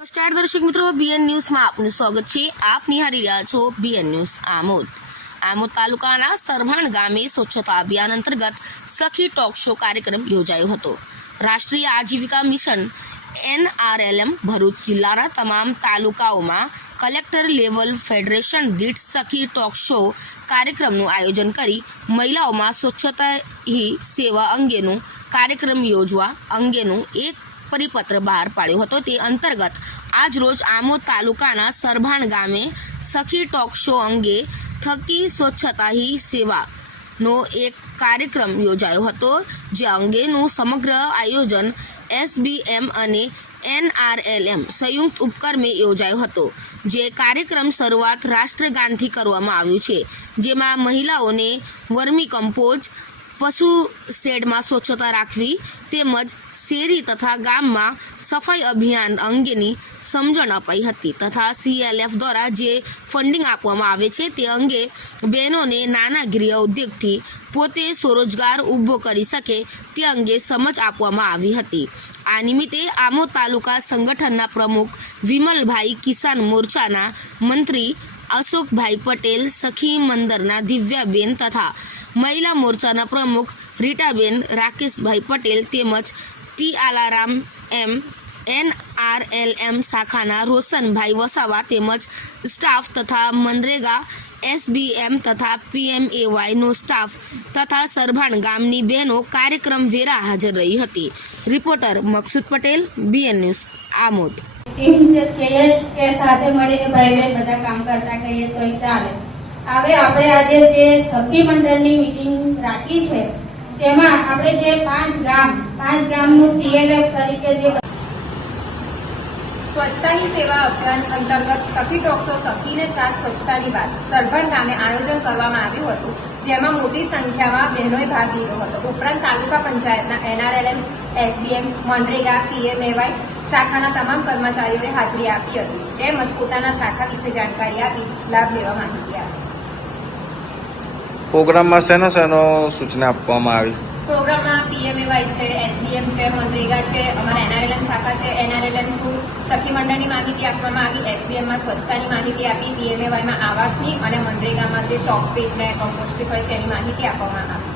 નમસ્કાર દર્શક મિત્રો, બીએન ન્યૂઝમાં આપનું સ્વાગત છે. આપ નિહાળી રહ્યા છો બીએન ન્યૂઝ આમોદ. આમોદ તાલુકાના સરભાણ ગામે સ્વચ્છતા અભિયાન અંતર્ગત સખી ટોક શો કાર્યક્રમ યોજાયો હતો. રાષ્ટ્રીય આજીવિકા મિશન NRLM ભરૂચ જિલ્લાના તમામ તાલુકાઓમાં કલેક્ટર લેવલ ફેડરેશન દીઠ સખી ટોક શો કાર્યક્રમનું આયોજન કરી મહિલાઓમાં સ્વચ્છતા હી સેવા અંગેનું કાર્યક્રમ યોજવા અંગેનું એક પરિપત્ર બહાર પાડ્યો હતો. તે અંતર્ગત આજ રોજ આમોદ તાલુકાના સરભાણ ગામે સખી ટોક શો અંગે થકી સ્વચ્છતા હી સેવાનો એક કાર્યક્રમ યોજાયો હતો, જે અંગેનું સમગ્ર આયોજન SBM અને NRLM સંયુક્ત ઉપક્રમે યોજાયો હતો. જે કાર્યક્રમ શરૂઆત રાષ્ટ્રગાનથી કરવામાં આવ્યું છે, જેમાં મહિલાઓને વર્મી કમ્પોઝ, પશુ શેડમાં સ્વચ્છતા રાખવી તેમજ શેરી તથા ગામમાં સફાઈ અભિયાન અંગેની સમજણ અપાઈ હતી તથા CLF દ્વારા જે ફંડિંગ આપવામાં આવે છે તે અંગે બહેનોને નાના ગૃહ ઉદ્યોગથી પોતે સ્વરોજગાર ઊભો કરી શકે તે અંગે સમજ આપવામાં આવી હતી. આ નિમિત્તે આમોદ તાલુકા સંગઠનના પ્રમુખ વિમલભાઈ, કિસાન મોરચાના મંત્રી અશોકભાઈ પટેલ, સખી મંદરના દિવ્યાબેન તથા મહિલા મોરચાના પ્રમુખ રીટાબેન, રાકેશભાઈ પટેલ તેમજ ટી આલારામ NRLM શાખાના રોશનભાઈ વસાવા તેમજ સ્ટાફ તથા મનરેગા SBM તથા PMAY નો સ્ટાફ તથા સરભાણ ગામની બહેનો કાર્યક્રમ વેરા હાજર રહી હતી. Reporter Maqsood Patel, BN news Amod. Team જે કે સાથે મળીને ભાઈ બહેન બધા કામ કરતા કહીએ તોય ચાલે. હવે આપણે આજે જે સખી મંડળની મીટિંગ રાખી છે તેમાં આપણે જે પાંચ ગામનું CLF તરીકે જે સ્વચ્છતા હી સેવા અભિયાન અંતર્ગત સખી ટોક શો સખીને સાથ સ્વચ્છતાની વાત સરભણ ગામે આયોજન કરવામાં આવ્યું હતું, જેમાં મોટી સંખ્યામાં બહેનોએ ભાગ લીધો હતો. ઉપરાંત તાલુકા પંચાયતના NRLM, SBM, મનરેગા, PMAY શાખાના તમામ કર્મચારીઓએ હાજરી આપી હતી તેમજ પોતાના શાખા વિશે જાણકારી આપી લાભ લેવા માહિતી આપી. પ્રોગ્રામમાં શેનો સૂચના આપવામાં આવી? પ્રોગ્રામમાં PMAY છે, SBM છે, મનરેગા છે, અમારા NRLM શાખા છે. NRLM સખી મંડળની માહિતી આપવામાં આવી, SBMમાં સ્વચ્છતાની માહિતી આપી, PMAYમાં આવાસની અને મનરેગામાં જે શોપ પીટ ને કમ્પોસ્ટ પીટ હોય છે એની માહિતી આપવામાં આવી.